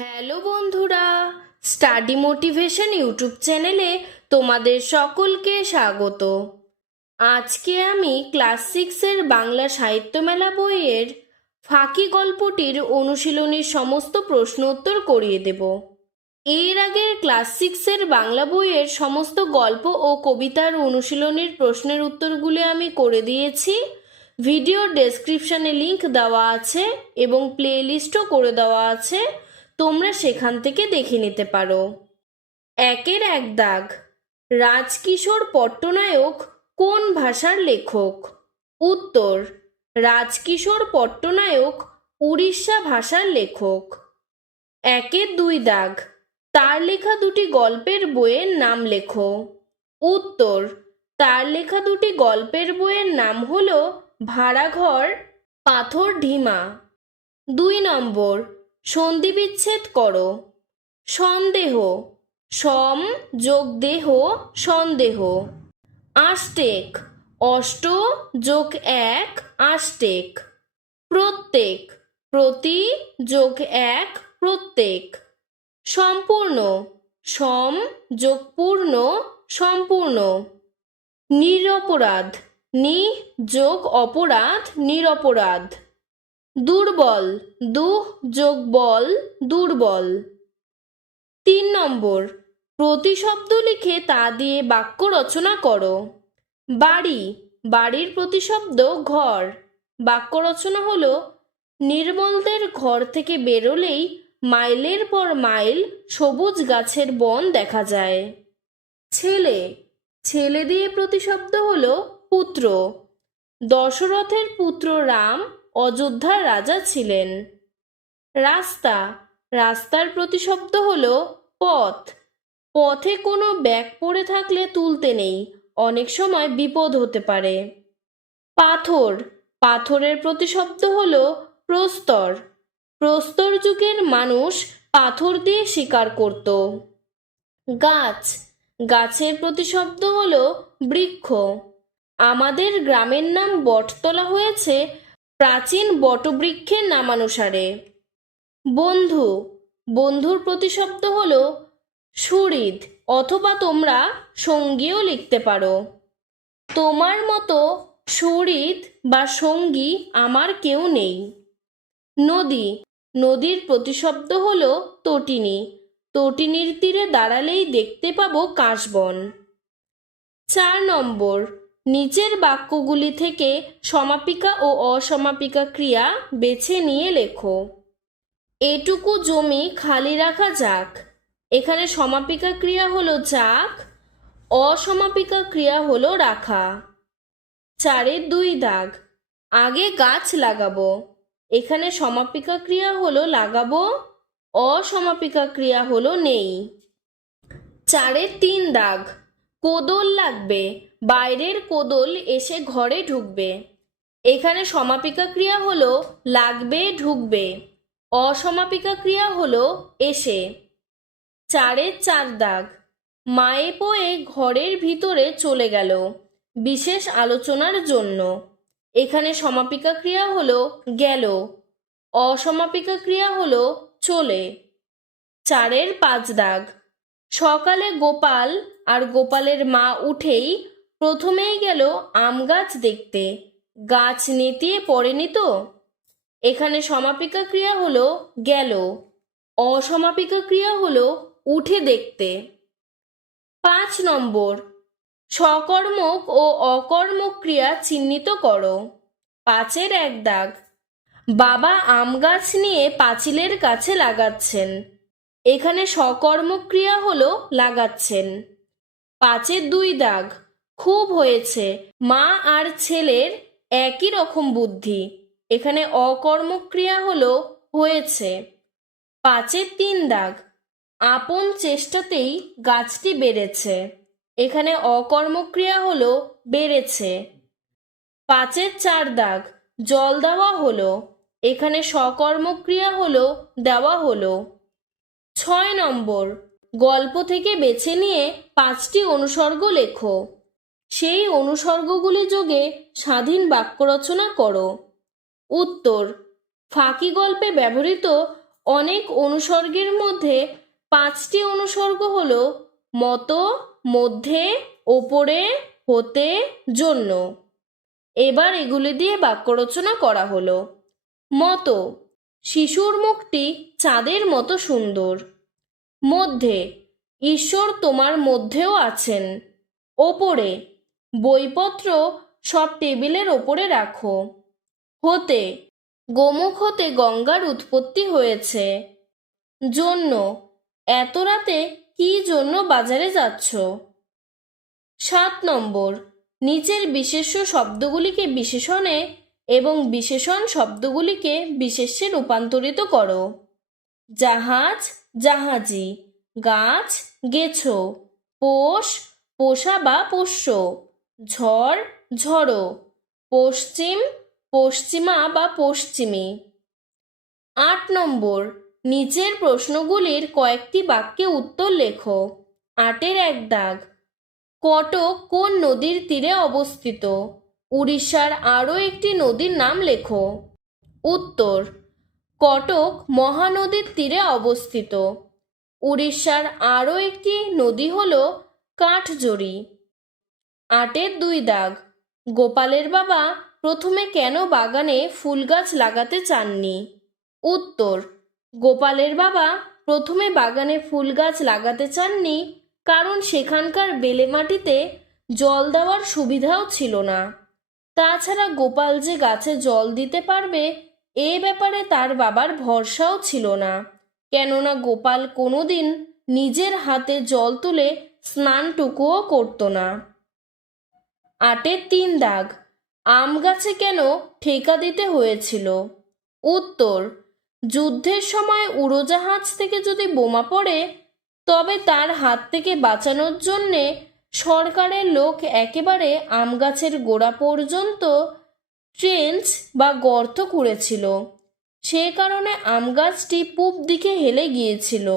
Hello বন্ধুরা, study motivation YouTube চ্যানেলে তোমাদের সকলকে স্বাগত। আজকে আমি ক্লাস সিক্সের বাংলা সাহিত্য মেলা বইয়ের ফাঁকি গল্পটির অনুশীলনীর সমস্ত প্রশ্ন উত্তর করিয়ে দেব। এর আগের ক্লাস সিক্সের বাংলা বইয়ের সমস্ত গল্প ও কবিতার অনুশীলনীর প্রশ্নের উত্তরগুলি আমি করে দিয়েছি। ভিডিও ডেসক্রিপশানে লিংক দেওয়া আছে এবং প্লে লিস্টও করে দেওয়া আছে। তোমরা সেখান থেকে দেখে নিতে পারো। একের এক দাগ, রাজকিশোর পট্টনায়ক কোন ভাষার লেখক? উত্তর, রাজকিশোর পট্টনায়ক উড়িষ্যা ভাষার লেখক। একের দুই দাগ, তার লেখা দুটি গল্পের বইয়ের নাম লেখো। উত্তর, তার লেখা দুটি গল্পের বইয়ের নাম হলো ভাড়াঘর পাথর ঢিমা। দুই নম্বর সন্ধি বিচ্ছেদ করো। সন্দেহ। সম যোগ দেহ, সন্দেহ। আষ্টেক। অষ্ট যোগ এক, আষ্টেক। প্রত্যেক। প্রতি যোগ এক, প্রত্যেক। সম্পূর্ণ। সম যোগ পূর্ণ, সম্পূর্ণ। নিরপরাধ। নি যোগ অপরাধ, নিরপরাধ। দুর্বল দুহ যোগ বল, দুর্বল। তিন নম্বর, প্রতিশব্দ লিখে তা দিয়ে বাক্য রচনা করো। বাড়ি, বাড়ির প্রতিশব্দ ঘর। বাক্য রচনা হলো, নির্মলদের ঘর থেকে বেরোলেই মাইলের পর মাইল সবুজ গাছের বন দেখা যায়। ছেলে ছেলে দিয়ে প্রতিশব্দ হলো, পুত্র। দশরথের পুত্র রাম অযোধ্যার রাজা ছিলেন। রাস্তা। রাস্তার প্রতিশব্দ হল পথ। পথে কোনো ব্যাগ পড়ে থাকলে তুলতে নেই। অনেক সময় বিপদ হতে পারে। পাথর। পাথরের প্রতিশব্দ হলো প্রস্তর। প্রস্তর যুগের মানুষ পাথর দিয়ে শিকার করত। গাছ। গাছের প্রতিশব্দ হল বৃক্ষ। আমাদের গ্রামের নাম বটতলা হয়েছে প্রাচীন বটবৃক্ষের নামানুসারে বন্ধু, বন্ধুর প্রতিশব্দ হলো সুহৃদ অথবা তোমরা সঙ্গীও লিখতে পারো। তোমার মতো সুহৃদ বা সঙ্গী আমার কেউ নেই। নদী, নদীর প্রতিশব্দ হল তটিনী। তটিনীর তীরে দাঁড়ালেই দেখতে পাবো কাশবন। চার নম্বর নিচের বাক্যগুলি থেকে সমাপিকা ও অসমাপিকা ক্রিয়া বেছে নিয়ে লেখো। এটুকু জমি খালি রাখা যাক। এখানে সমাপিকা ক্রিয়া হলো যাক, অসমাপিকা ক্রিয়া হলো রাখা। চারের দুই দাগ, আগে গাছ লাগাবো। এখানে সমাপিকা ক্রিয়া হলো লাগাবো, অসমাপিকা ক্রিয়া হলো নেই। চারের তিন দাগ কোদল লাগবে, বাইরের কোদল এসে ঘরে ঢুকবে। এখানে সমাপিকা ক্রিয়া হলো লাগবে, ঢুকবে। অসমাপিকা ক্রিয়া হলো এসে। চারের চার দাগ। মায়ে পোয়ে ঘরের ভিতরে চলে গেল, বিশেষ আলোচনার জন্য। এখানে সমাপিকা ক্রিয়া হলো গেল, অসমাপিকা ক্রিয়া হলো চলে। চারের পাঁচ দাগ। সকালে গোপাল আর গোপালের মা উঠেই প্রথমেই গেল আম গাছ দেখতে। গাছ নেতিয়ে পড়েনি তো। এখানে সমাপিকা ক্রিয়া হলো গেল। অসমাপিকা ক্রিয়া হলো উঠে দেখতে। পাঁচ নম্বর। সকর্মক ও অকর্মক ক্রিয়া চিহ্নিত করো। পাঁচের এক দাগ। বাবা আম গাছ নিয়ে পাঁচিলের কাছে লাগাচ্ছেন। এখানে সকর্মক ক্রিয়া হলো লাগাচ্ছেন। পাঁচের দুই দাগ। খুব হয়েছে। মা আর ছেলের একই রকম বুদ্ধি। এখানে অকর্মক ক্রিয়া হলো হয়েছে। পাঁচের তিন দাগ। আপন চেষ্টাতেই গাছটি বেড়েছে। এখানে অকর্মক্রিয়া হলো বেড়েছে। পাঁচের চার দাগ। জল দেওয়া হলো। এখানে সকর্মক্রিয়া হলো দেওয়া হলো। ছয় নম্বর। গল্প থেকে বেছে নিয়ে পাঁচটি অনুসর্গ লেখো। সেই অনুসর্গগুলি যোগে স্বাধীন বাক্য রচনা করো। উত্তর, ফাঁকি গল্পে ব্যবহৃত অনেক অনুসর্গের মধ্যে পাঁচটি অনুসর্গ হল মতো, মধ্যে, ওপরে, হতে, জন্য। এবার এগুলি দিয়ে বাক্য রচনা করা হলো। মতো, শিশুর মুখটি চাঁদের মতো সুন্দর। মধ্যে, ঈশ্বর তোমার মধ্যেও আছেন। ওপরে, বইপত্র সব টেবিলের ওপরে রাখো। হতে, গোমুখ হতে গঙ্গার উৎপত্তি হয়েছে। জন্য, এত রাতে কি জন্য বাজারে যাচ্ছ? সাত নম্বর, নিচের বিশেষ্য শব্দগুলিকে বিশেষণে এবং বিশেষণ শব্দগুলিকে বিশেষ্যে রূপান্তরিত করো। জাহাজ জাহাজি, গাছ, গেছো, পোষ, পোষা বা পোষ্য, ঝড়, ঝড়ো, পশ্চিম, পশ্চিমা বা পশ্চিমী। আট নম্বর, নিচের প্রশ্নগুলির কয়েকটি বাক্যে উত্তর লেখো। আটের এক দাগ, কটক কোন নদীর তীরে অবস্থিত? উড়িষ্যার আরও একটি নদীর নাম লেখো। উত্তর কটক মহানদীর তীরে অবস্থিত। উড়িষ্যার আরও একটি নদী হল কাঠজড়ি। আটের দুই দাগ। গোপালের বাবা প্রথমে কেন বাগানে ফুল গাছ লাগাতে চাননি? উত্তর, গোপালের বাবা প্রথমে বাগানে ফুল গাছ লাগাতে চাননি কারণ সেখানকার বেলে মাটিতে জল দেওয়ার সুবিধাও ছিল না। তাছাড়া গোপাল যে গাছে জল দিতে পারবে এ ব্যাপারে তার বাবার ভরসাও ছিল না। কেননা গোপাল কোনোদিন নিজের হাতে জল তুলে স্নানটুকুও করতো না। আটের তিন দাগ, আম গাছে কেন ঠেকা দিতে হয়েছিল? উত্তর, যুদ্ধের সময় উড়োজাহাজ থেকে যদি বোমা পড়ে, তবে তার হাত থেকে বাঁচানোর জন্যে সরকারের লোক একেবারে আম গাছের গোড়া পর্যন্ত ট্রেঞ্চ বা গর্ত করেছিল সে কারণে আম গাছটি পূব দিকে হেলে গিয়েছিল।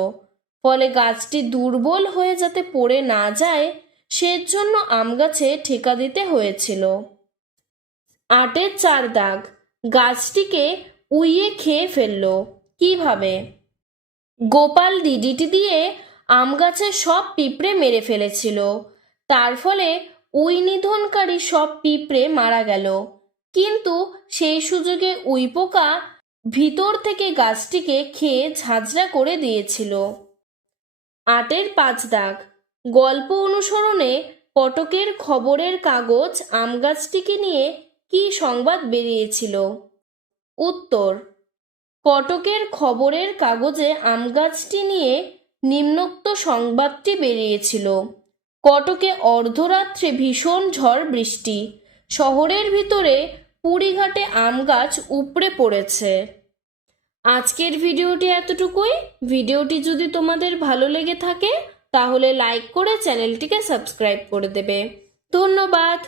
ফলে গাছটি দুর্বল হয়ে যাতে পড়ে না যায়, সেজন্য আম গাছে ঠেকা দিতে হয়েছিল। আটের চার দাগ। গাছটিকে উইয়ে খেয়ে ফেলল। কীভাবে? গোপাল ডিডিটি দিয়ে আম গাছের সব পিঁপড়ে মেরে ফেলেছিল। তার ফলে উই নিধনকারী সব পিঁপড়ে মারা গেল। কিন্তু সেই সুযোগে ওই পোকা ভিতর থেকে গাছটিকে খেয়ে ঝাঁঝরা করে দিয়েছিল। আটের পাঁচ দাগ। গল্প অনুসরণে কটকের খবরের কাগজ আম গাছটিকে নিয়ে কি সংবাদ বেরিয়েছিল? উত্তর কটকের খবরের কাগজে আম গাছটি নিয়ে নিম্নোক্ত সংবাদটি বেরিয়েছিল। কটকে অর্ধরাত্রে ভীষণ ঝড় বৃষ্টি। শহরের ভিতরে পুরীঘাটে আম গাছ উপড়ে পড়েছে। আজকের ভিডিওটি এতটুকুই। ভিডিওটি যদি তোমাদের ভালো লেগে থাকে, তাহলে লাইক করে চ্যানেলটিকে সাবস্ক্রাইব করে দেবে। ধন্যবাদ।